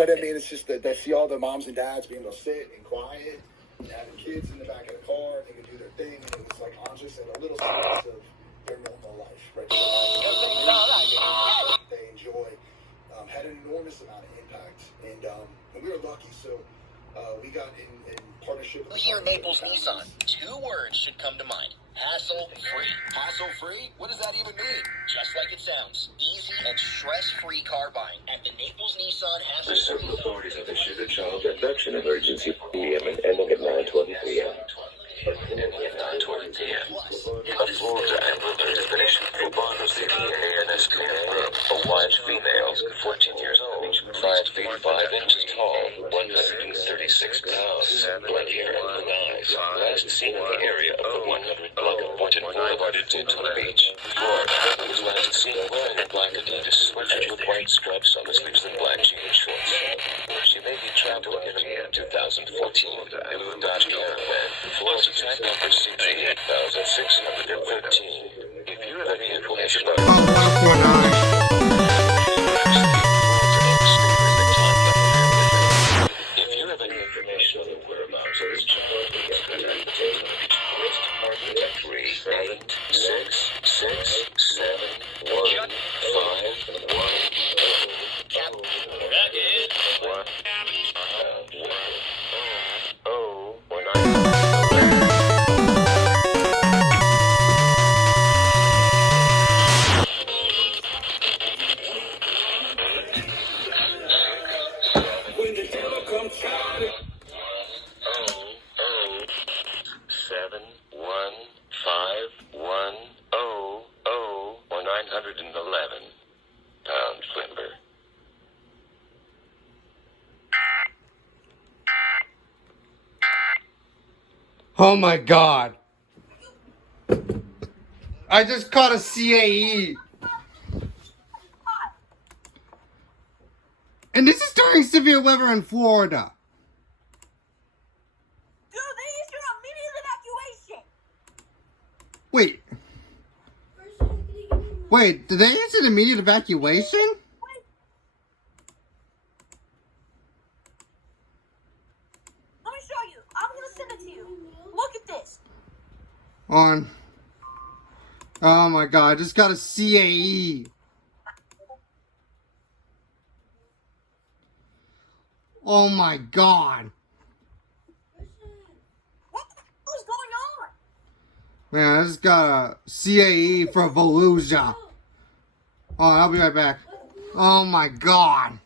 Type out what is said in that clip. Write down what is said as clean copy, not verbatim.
what I mean? It's just that they see all the moms and dads being able to sit and quiet, and having kids in the back of the car, they can do their thing, and it was like on just a little slice of their normal life, right? They enjoy, had an enormous amount of impact, and we were lucky, so we got in partnership with here at Naples Nissan, 2 words should come to mind. Hassle-free. Hassle-free? What does that even mean? Just like it sounds. Easy and stress-free car buying. At the Naples Nissan The Hassle-Free. civil authorities have issued a child abduction emergency PM ending at 9:20 p.m. Ending at 9:20 p.m. A Florida ambulance has been issued for bond receiving an ANSPA. A white female, 14 years old, 5 feet 5 inches tall, 136 pounds, black hair and blue eyes. Last seen in the area of the 100 block of Boynton Boulevard at Daytona Beach, Florida. Was last seen wearing a black Adidas sweatshirt with white stripes on the sleeves and black jean shorts. She may be traveling in a year 2014 in a Dodge Caravan. Florida tag number 68613. If you have any information about If you have any information on the whereabouts of this child, please contact the Daytona Beach Police Department at 911 pound Flimber. Oh my god. I just caught a CAE. And this is during severe weather in Florida. Dude, they issued immediate evacuation. Wait. Wait, did they issue immediate evacuation? Let me show you. I'm gonna send it to you. Look at this. On. Oh my god, I just got a CAE. Oh my god. What the hell is going on? Man, I just got a CAE for Volusia. Oh, I'll be right back. Oh my god.